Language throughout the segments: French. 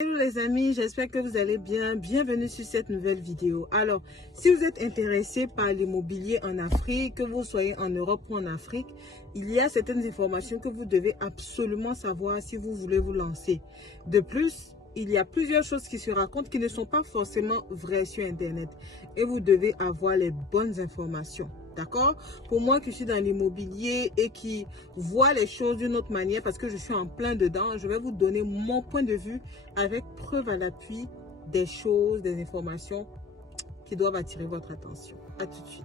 Hello les amis, j'espère que vous allez bien. Bienvenue sur cette nouvelle vidéo. Alors, si vous êtes intéressé par l'immobilier en Afrique, que vous soyez en Europe ou en Afrique, il y a certaines informations que vous devez absolument savoir si vous voulez vous lancer. De plus, il y a plusieurs choses qui se racontent qui ne sont pas forcément vraies sur Internet. Et vous devez avoir les bonnes informations. D'accord? Pour moi qui suis dans l'immobilier et qui vois les choses d'une autre manière parce que je suis en plein dedans, je vais vous donner mon point de vue avec preuve à l'appui des choses, des informations qui doivent attirer votre attention. À tout de suite.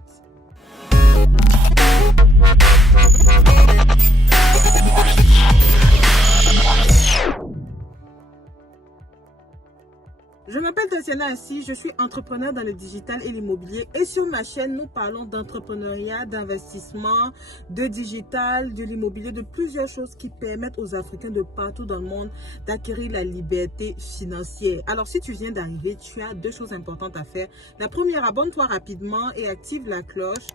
Je m'appelle Tatiana Assis, je suis entrepreneur dans le digital et l'immobilier et sur ma chaîne, nous parlons d'entrepreneuriat, d'investissement, de digital, de l'immobilier, de plusieurs choses qui permettent aux Africains de partout dans le monde d'acquérir la liberté financière. Alors, si tu viens d'arriver, tu as deux choses importantes à faire. La première, abonne-toi rapidement et active la cloche.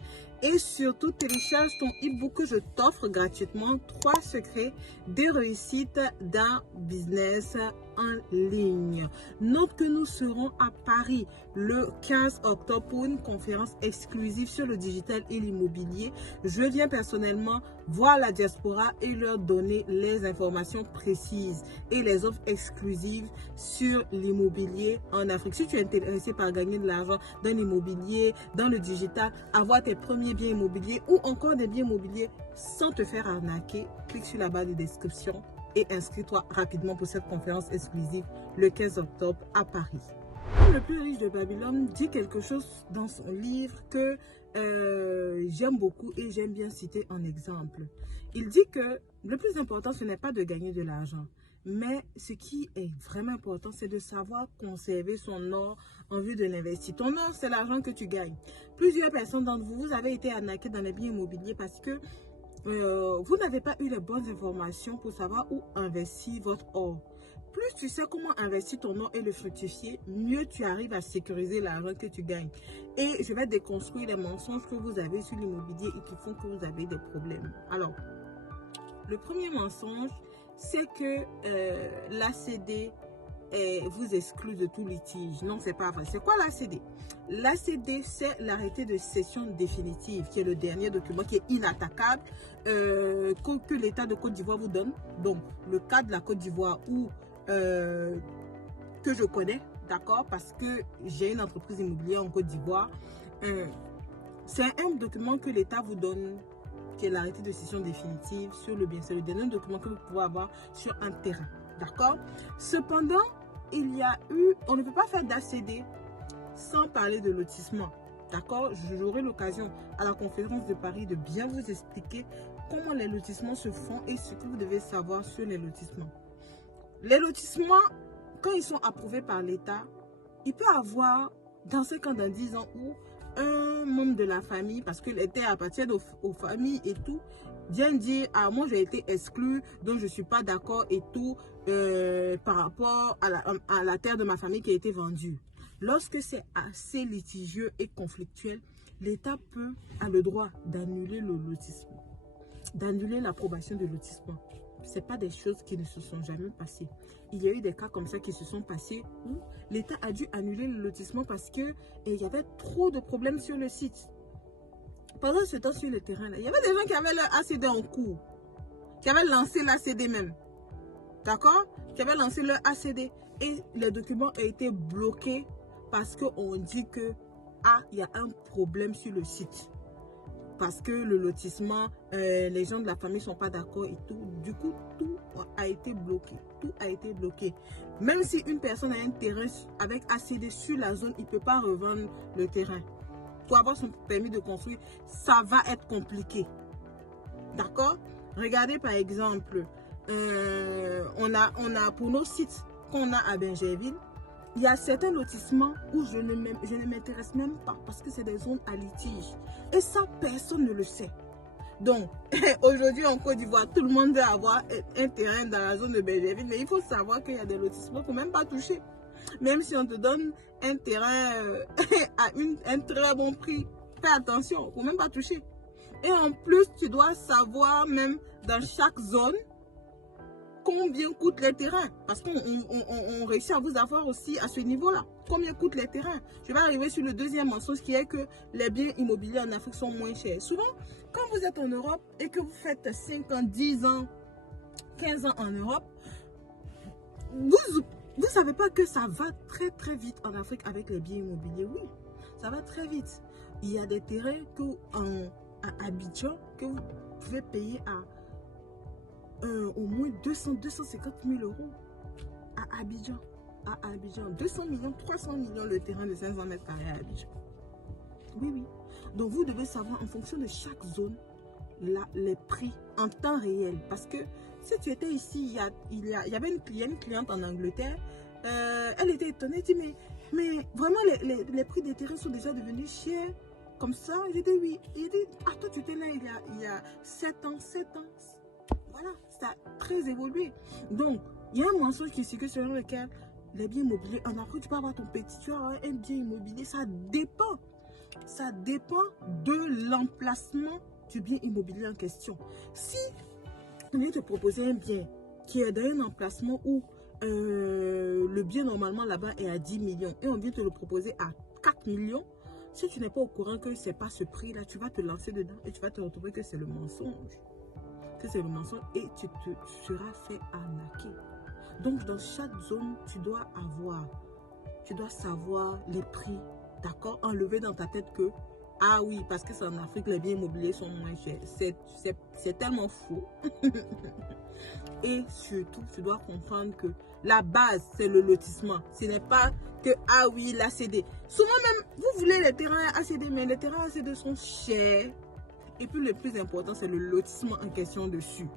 Et surtout, télécharge ton e-book que je t'offre gratuitement, 3 secrets de réussite d'un business en ligne. Note que nous serons à Paris le 15 octobre pour une conférence exclusive sur le digital et l'immobilier. Je viens personnellement voir la diaspora et leur donner les informations précises et les offres exclusives sur l'immobilier en Afrique. Si tu es intéressé par gagner de l'argent dans l'immobilier, dans le digital, avoir tes premiers biens immobiliers ou encore des biens immobiliers sans te faire arnaquer, clique sur la barre de description et inscris-toi rapidement pour cette conférence exclusive le 15 octobre à Paris. Le plus riche de Babylone dit quelque chose dans son livre que j'aime beaucoup et j'aime bien citer en exemple. Il dit que le plus important, ce n'est pas de gagner de l'argent, mais ce qui est vraiment important, c'est de savoir conserver son or en vue de l'investir. Ton or, c'est l'argent que tu gagnes. Plusieurs personnes d'entre vous, vous avez été arnaqués dans les biens immobiliers parce que vous n'avez pas eu les bonnes informations pour savoir où investir votre or. Plus tu sais comment investir ton or et le fructifier, mieux tu arrives à sécuriser l'argent que tu gagnes. Et je vais déconstruire les mensonges que vous avez sur l'immobilier et qui font que vous avez des problèmes. Alors, le premier mensonge, c'est que l'ACD vous exclut de tout litige. Non, c'est pas vrai. C'est quoi l'ACD? L'ACD, c'est l'arrêté de cession définitive, qui est le dernier document qui est inattaquable, que l'État de Côte d'Ivoire vous donne. Donc, le cas de la Côte d'Ivoire que je connais, d'accord, parce que j'ai une entreprise immobilière en Côte d'Ivoire. C'est un document que l'État vous donne, qui est l'arrêté de cession définitive sur le bien. C'est le dernier document que vous pouvez avoir sur un terrain, d'accord. Cependant, il y a eu, on ne peut pas faire d'ACD sans parler de lotissement, d'accord. J'aurai l'occasion à la conférence de Paris de bien vous expliquer comment les lotissements se font et ce que vous devez savoir sur les lotissements. Les lotissements, quand ils sont approuvés par l'État, il peut avoir, dans 5 ans, dans 10 ans, où un membre de la famille, parce que l'État appartient aux familles et tout, vient dire, ah, moi j'ai été exclu, donc je ne suis pas d'accord et tout, par rapport à la terre de ma famille qui a été vendue. Lorsque c'est assez litigieux et conflictuel, l'État a le droit d'annuler le lotissement, d'annuler l'approbation de lotissement. Ce n'est pas des choses qui ne se sont jamais passées. Il y a eu des cas comme ça qui se sont passés où l'État a dû annuler le lotissement parce qu'il y avait trop de problèmes sur le site. Pendant ce temps, sur le terrain, il y avait des gens qui avaient leur ACD en cours, qui avaient lancé l'ACD même. D'accord? Qui avaient lancé leur ACD. Et les documents ont été bloqués parce qu'on dit que il y a un problème sur le site. Parce que le lotissement, les gens de la famille ne sont pas d'accord et tout. Du coup, tout a été bloqué. Tout a été bloqué. Même si une personne a un terrain avec ACD sur la zone, il ne peut pas revendre le terrain. Pour avoir son permis de construire, ça va être compliqué. D'accord? Regardez par exemple, on a pour nos sites qu'on a à Bingerville, il y a certains lotissements où je ne m'intéresse même pas parce que c'est des zones à litige. Et ça, personne ne le sait. Donc, aujourd'hui en Côte d'Ivoire, tout le monde veut avoir un terrain dans la zone de Bingerville. Mais il faut savoir qu'il y a des lotissements qu'il ne faut même pas toucher. Même si on te donne un terrain à un très bon prix, fais attention, il ne faut même pas toucher. Et en plus, tu dois savoir même dans chaque zone combien coûtent les terrains. Parce qu'on réussit à vous avoir aussi à ce niveau-là. Combien coûtent les terrains? Je vais arriver sur le deuxième mensonge qui est que les biens immobiliers en Afrique sont moins chers. Souvent, quand vous êtes en Europe et que vous faites 5 ans, 10 ans, 15 ans en Europe, vous ne savez pas que ça va très très vite en Afrique avec les biens immobiliers. Oui, ça va très vite. Il y a des terrains à Abidjan que vous pouvez payer à au moins 250 000 euros à Abidjan. À Abidjan, 200 millions, 300 millions le terrain de 500 mètres carrés à Abidjan. Oui, oui. Donc vous devez savoir en fonction de chaque zone là, les prix en temps réel. Parce que si tu étais ici, il y avait une cliente en Angleterre, elle était étonnée, elle dit mais vraiment les prix des terrains sont déjà devenus chers comme ça. J'ai dit oui. Il dit, ah toi tu étais là il y a 7 ans. Voilà, ça a très évolué. Donc, il y a un mensonge qui circule selon lequel les biens immobiliers, en Afrique, tu peux avoir ton petit, tu as un bien immobilier, ça dépend. Ça dépend de l'emplacement du bien immobilier en question. Si on vient te proposer un bien qui est dans un emplacement où le bien normalement là-bas est à 10 millions et on vient te le proposer à 4 millions, si tu n'es pas au courant que ce n'est pas ce prix-là, tu vas te lancer dedans et tu vas te retrouver que c'est le mensonge. Que c'est le mensonge et tu seras fait arnaquer. Donc dans chaque zone, tu dois savoir les prix, d'accord? Enlever dans ta tête que, ah oui, parce que c'est en Afrique, les biens immobiliers sont moins chers. C'est tellement faux. Et surtout, tu dois comprendre que la base, c'est le lotissement. Ce n'est pas que, ah oui, l'ACD. Souvent même, vous voulez les terrains ACD, mais les terrains ACD sont chers. Et puis le plus important, c'est le lotissement en question dessus.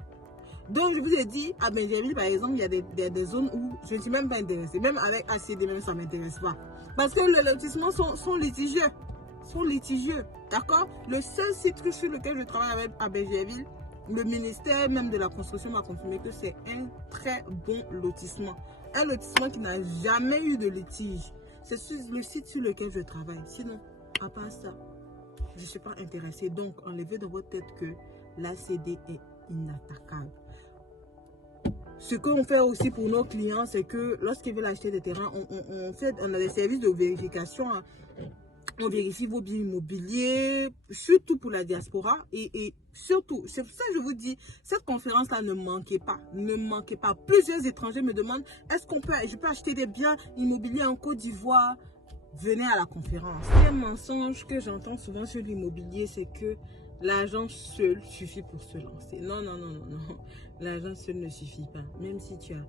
Donc je vous ai dit, à Benjerville par exemple, il y a des zones où je ne suis même pas intéressée. Même avec ACD, même ça ne m'intéresse pas. Parce que les lotissements sont litigieux. D'accord? Le seul site sur lequel je travaille avec à Benjerville, le ministère même de la construction m'a confirmé que c'est un très bon lotissement. Un lotissement qui n'a jamais eu de litige. C'est le site sur lequel je travaille. Sinon, à part ça, je ne suis pas intéressée. Donc, enlevez dans votre tête que l'ACD est inattaquable. Ce qu'on fait aussi pour nos clients, c'est que lorsqu'ils veulent acheter des terrains, on a des services de vérification. Hein. On vérifie vos biens immobiliers, surtout pour la diaspora. Et surtout, c'est pour ça que je vous dis, cette conférence-là, ne manquez pas. Ne manquez pas. Plusieurs étrangers me demandent, est-ce je peux acheter des biens immobiliers en Côte d'Ivoire? Venez à la conférence. Un mensonge que j'entends souvent sur l'immobilier, c'est que l'argent seul suffit pour se lancer. Non. L'argent seul ne suffit pas. Même si tu as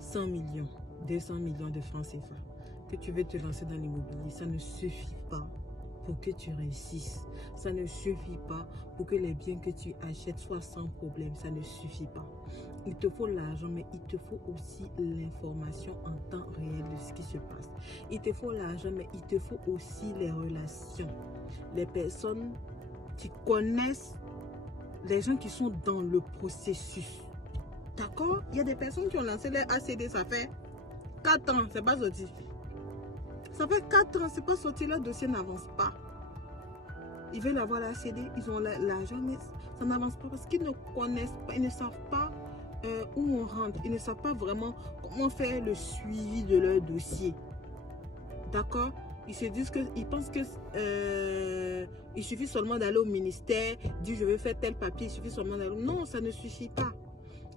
100 millions, 200 millions de francs CFA, que tu veux te lancer dans l'immobilier, ça ne suffit pas pour que tu réussisses. Ça ne suffit pas pour que les biens que tu achètes soient sans problème. Ça ne suffit pas. Il te faut l'argent, mais il te faut aussi l'information en temps réel de ce qui se passe. Il te faut l'argent, mais il te faut aussi les relations. Les personnes qui connaissent, les gens qui sont dans le processus. D'accord? Il y a des personnes qui ont lancé les ACD, ça fait 4 ans, c'est pas sorti. Ça fait 4 ans, c'est pas sorti, leur dossier n'avance pas. Ils veulent avoir la CD, ils ont l'argent, mais ça n'avance pas parce qu'ils ne connaissent pas, ils ne savent pas où on rentre. Ils ne savent pas vraiment comment faire le suivi de leur dossier. D'accord? Ils se disent qu'ils pensent que il suffit seulement d'aller au ministère, dire je veux faire tel papier, il suffit seulement d'aller. Non, ça ne suffit pas.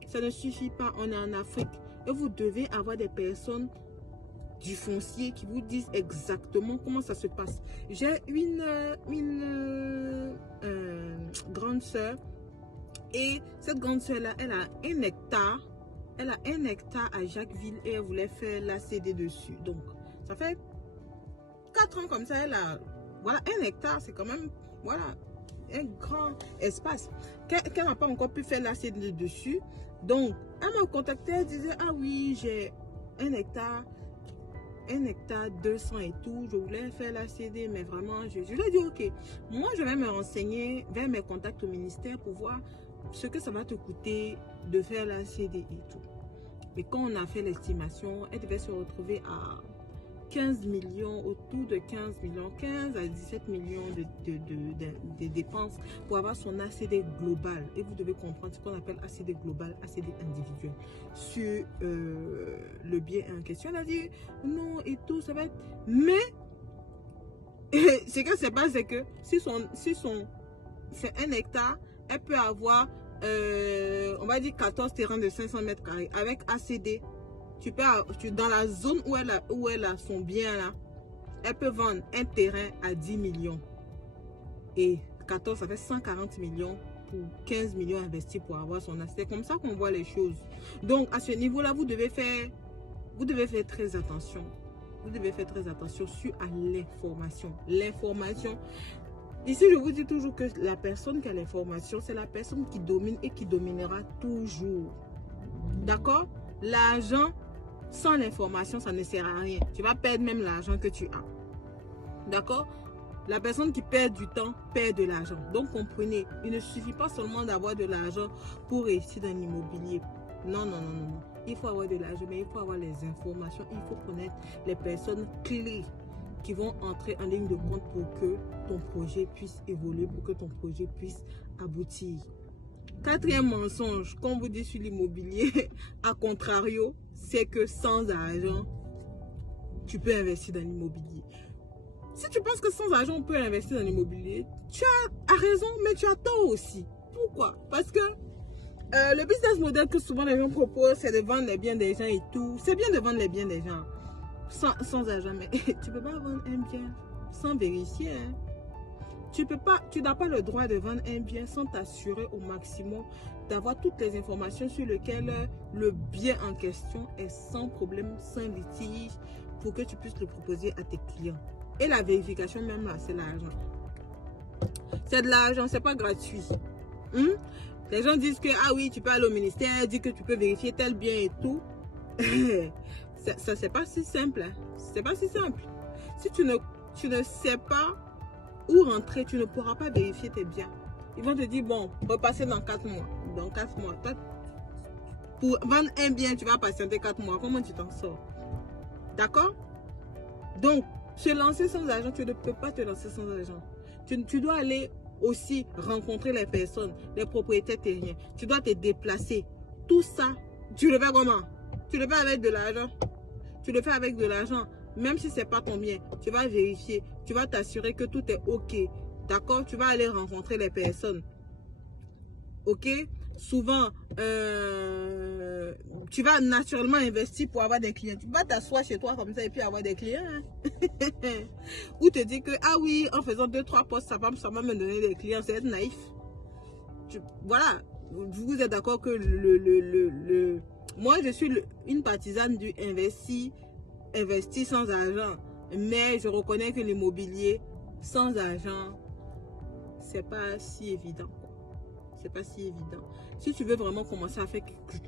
Ça ne suffit pas. On est en Afrique et vous devez avoir des personnes du foncier qui vous disent exactement comment ça se passe. J'ai une grande soeur et cette grande soeur là, elle a 1 hectare. Elle a 1 hectare à Jacquesville et elle voulait faire la CD dessus. Donc, ça fait 4 ans comme ça, elle a, voilà, 1 hectare, c'est quand même, voilà, un grand espace qu'elle n'a pas encore pu faire la CD dessus. Donc, elle m'a contacté, elle disait, ah oui, j'ai 1 hectare, 200 et tout, je voulais faire la CD, mais vraiment, je lui ai dit, ok, moi, je vais me renseigner vers mes contacts au ministère pour voir ce que ça va te coûter de faire la CD et tout. Et quand on a fait l'estimation, elle devait se retrouver à 15 millions, autour de 15 millions, 15 à 17 millions de dépenses pour avoir son ACD global. Et vous devez comprendre ce qu'on appelle ACD global, ACD individuel. Sur le bien en question, elle a dit non et tout, ça va être... Mais, ce que c'est pas, c'est que si c'est 1 hectare, elle peut avoir, on va dire 14 terrains de 500 mètres carrés. Avec ACD, dans la zone où elle a son bien là, elle peut vendre un terrain à 10 millions. Et 14, ça fait 140 millions pour 15 millions investis pour avoir son asset. C'est comme ça qu'on voit les choses. Donc, à ce niveau-là, vous devez faire très attention. Vous devez faire très attention sur l'information. L'information. Ici, je vous dis toujours que la personne qui a l'information, c'est la personne qui domine et qui dominera toujours. D'accord? L'argent, sans l'information, ça ne sert à rien. Tu vas perdre même l'argent que tu as. D'accord? La personne qui perd du temps perd de l'argent. Donc, comprenez, il ne suffit pas seulement d'avoir de l'argent pour réussir dans l'immobilier. Non, non, non, non. Il faut avoir de l'argent, mais il faut avoir les informations. Il faut connaître les personnes clés qui vont entrer en ligne de compte pour que ton projet puisse évoluer, pour que ton projet puisse aboutir. 4e mensonge, qu'on vous dit sur l'immobilier, à contrario, c'est que sans argent, tu peux investir dans l'immobilier. Si tu penses que sans argent, on peut investir dans l'immobilier, tu as raison, mais tu as tort aussi. Pourquoi? Parce que le business model que souvent les gens proposent, c'est de vendre les biens des gens et tout. C'est bien de vendre les biens des gens sans argent, mais tu ne peux pas vendre un bien sans vérifier. Hein. Tu n'as pas le droit de vendre un bien sans t'assurer au maximum d'avoir toutes les informations sur lesquelles le bien en question est sans problème, sans litige, pour que tu puisses le proposer à tes clients. Et la vérification même là, c'est l'argent. C'est de l'argent, c'est pas gratuit. Les gens disent que, ah oui, tu peux aller au ministère, dire que tu peux vérifier tel bien et tout. Ça, c'est pas si simple. Hein. C'est pas si simple. Si tu ne sais pas où rentrer, tu ne pourras pas vérifier tes biens. Ils vont te dire, bon, repasser dans 4 mois. Dans 4 mois. Toi, pour vendre un bien, tu vas patienter 4 mois. Comment tu t'en sors? D'accord? Donc, se lancer sans argent, tu ne peux pas te lancer sans argent. Tu dois aller aussi rencontrer les personnes, les propriétaires terriens. Tu dois te déplacer. Tout ça, tu le fais comment? Tu le fais avec de l'argent. Tu le fais avec de l'argent. Même si ce n'est pas ton bien, tu vas vérifier. Tu vas t'assurer que tout est OK. D'accord? Tu vas aller rencontrer les personnes. OK? Souvent, tu vas naturellement investir pour avoir des clients. Tu vas t'asseoir chez toi comme ça et puis avoir des clients. Hein? Ou te dire que, ah oui, en faisant 2-3 postes, ça va me donner des clients. C'est être naïf. Voilà. Vous êtes d'accord que moi, je suis une partisane du investir sans argent. Mais je reconnais que l'immobilier sans argent, c'est pas si évident. C'est pas si évident. Si tu veux vraiment commencer à faire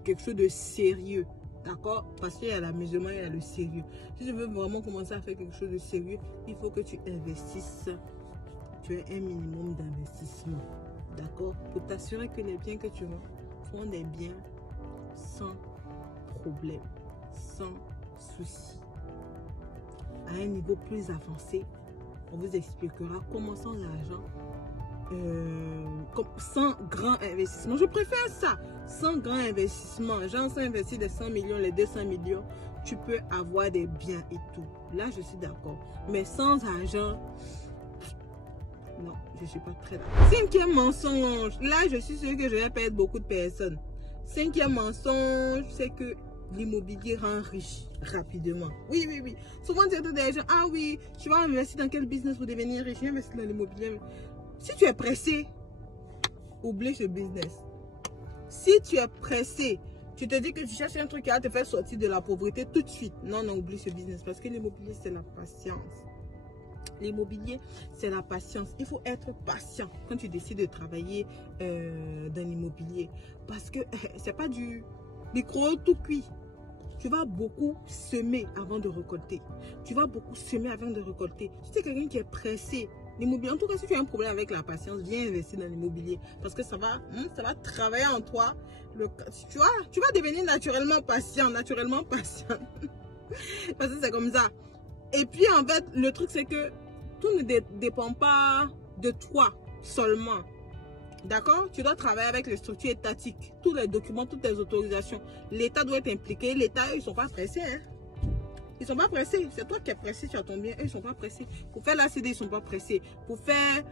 quelque chose de sérieux, d'accord? Parce qu'il y a l'amusement, il y a le sérieux. Si tu veux vraiment commencer à faire quelque chose de sérieux, il faut que tu investisses. Tu aies un minimum d'investissement, d'accord? Pour t'assurer que les biens que tu vends font des biens sans problème, sans souci. À un niveau plus avancé, on vous expliquera comment sans l'argent, sans grand investissement. Je préfère ça. Sans grand investissement. Genre, sans investir les 100 millions, les 200 millions, tu peux avoir des biens et tout. Là, je suis d'accord. Mais sans argent, non, je ne suis pas très d'accord. 5e mensonge. Là, je suis sûre que je vais perdre beaucoup de personnes. 5e mensonge, c'est que l'immobilier rend riche rapidement. Oui, oui, oui. Souvent, tu as des gens, ah oui, tu vas investir dans quel business pour devenir riche? Tu vas investir dans l'immobilier. Si tu es pressé, oublie ce business. Si tu es pressé, tu te dis que tu cherches un truc qui va te faire sortir de la pauvreté tout de suite. Non, non, oublie ce business parce que l'immobilier, c'est la patience. L'immobilier, c'est la patience. Il faut être patient quand tu décides de travailler dans l'immobilier. Parce que c'est pas du micro tout cuit. Tu vas beaucoup semer avant de récolter. Tu vas beaucoup semer avant de récolter. Si tu es quelqu'un qui est pressé, l'immobilier, en tout cas, si tu as un problème avec la patience, viens investir dans l'immobilier. Parce que ça va travailler en toi. Tu vas devenir naturellement patient. Parce que c'est comme ça. Et puis, en fait, le truc, c'est que tout ne dépend pas de toi seulement. D'accord? Tu dois travailler avec les structures étatiques, tous les documents, toutes les autorisations. L'État doit être impliqué. L'État, ils ne sont pas pressés. Hein? Ils ne sont pas pressés. C'est toi qui es pressé sur ton bien. Eux, ils ne sont pas pressés. Pour faire l'ACD, ils ne sont pas pressés. Pour faire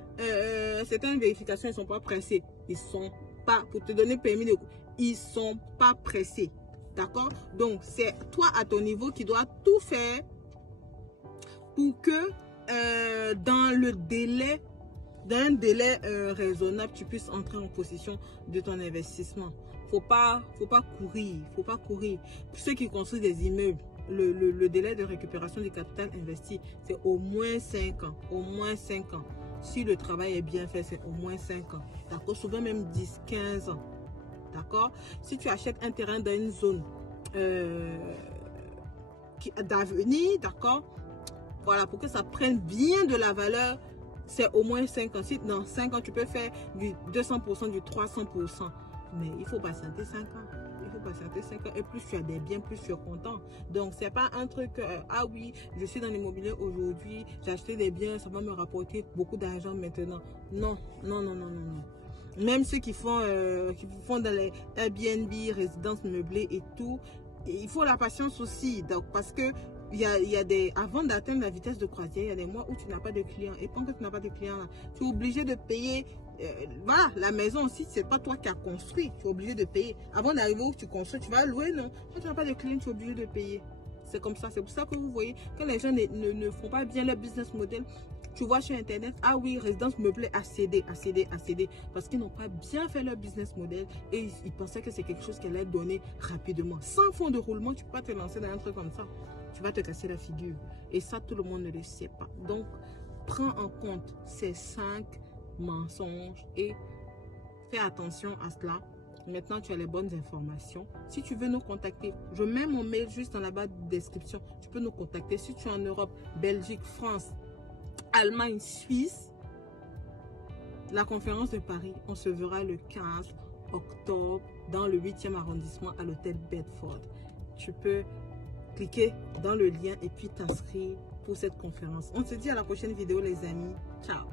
certaines vérifications, ils ne sont pas pressés. Ils sont pas, pour te donner permis de... Ils ne sont pas pressés. D'accord? Donc, c'est toi à ton niveau qui dois tout faire pour que dans un délai raisonnable, tu puisses entrer en possession de ton investissement. Faut pas courir. Faut pas courir. Pour ceux qui construisent des immeubles, le délai de récupération du capital investi, c'est au moins 5 ans. Au moins 5 ans. Si le travail est bien fait, c'est au moins 5 ans. D'accord? Souvent même 10, 15 ans. D'accord? Si tu achètes un terrain dans une zone d'avenir, d'accord? Voilà, pour que ça prenne bien de la valeur, c'est au moins 5 ans. Si dans 5 ans, tu peux faire du 200%, du 300%. Mais il faut patienter 5 ans. Il faut patienter 5 ans. Et plus tu as des biens, plus tu es content. Donc, c'est pas un truc, ah oui, je suis dans l'immobilier aujourd'hui, j'ai acheté des biens, ça va me rapporter beaucoup d'argent maintenant. Non, non, non, non, non, non. Même ceux qui font dans les Airbnb, résidences meublées et tout, il faut la patience aussi. Donc, parce que il y a des, avant d'atteindre la vitesse de croisière, il y a des mois où tu n'as pas de clients. Et pendant que tu n'as pas de clients, là, tu es obligé de payer. Voilà, la maison aussi, c'est pas toi qui as construit. Tu es obligé de payer. Avant d'arriver où tu construis, tu vas louer, non. Quand tu n'as pas de clients, tu es obligé de payer. C'est comme ça. C'est pour ça que vous voyez, quand les gens ne font pas bien leur business model, tu vois sur Internet, ah oui, résidence meublée a cédé. Parce qu'ils n'ont pas bien fait leur business model et ils pensaient que c'est quelque chose qui allait donner rapidement. Sans fonds de roulement, tu ne peux pas te lancer dans un truc comme ça. Tu vas te casser la figure. Et ça, tout le monde ne le sait pas. Donc, prends en compte ces 5 mensonges et fais attention à cela. Maintenant, tu as les bonnes informations. Si tu veux nous contacter, je mets mon mail juste dans la barre de description. Tu peux nous contacter. Si tu es en Europe, Belgique, France, Allemagne, Suisse, la conférence de Paris, on se verra le 15 octobre dans le 8e arrondissement à l'hôtel Bedford. Tu peux cliquer dans le lien et puis t'inscrire pour cette conférence. On se dit à la prochaine vidéo les amis. Ciao.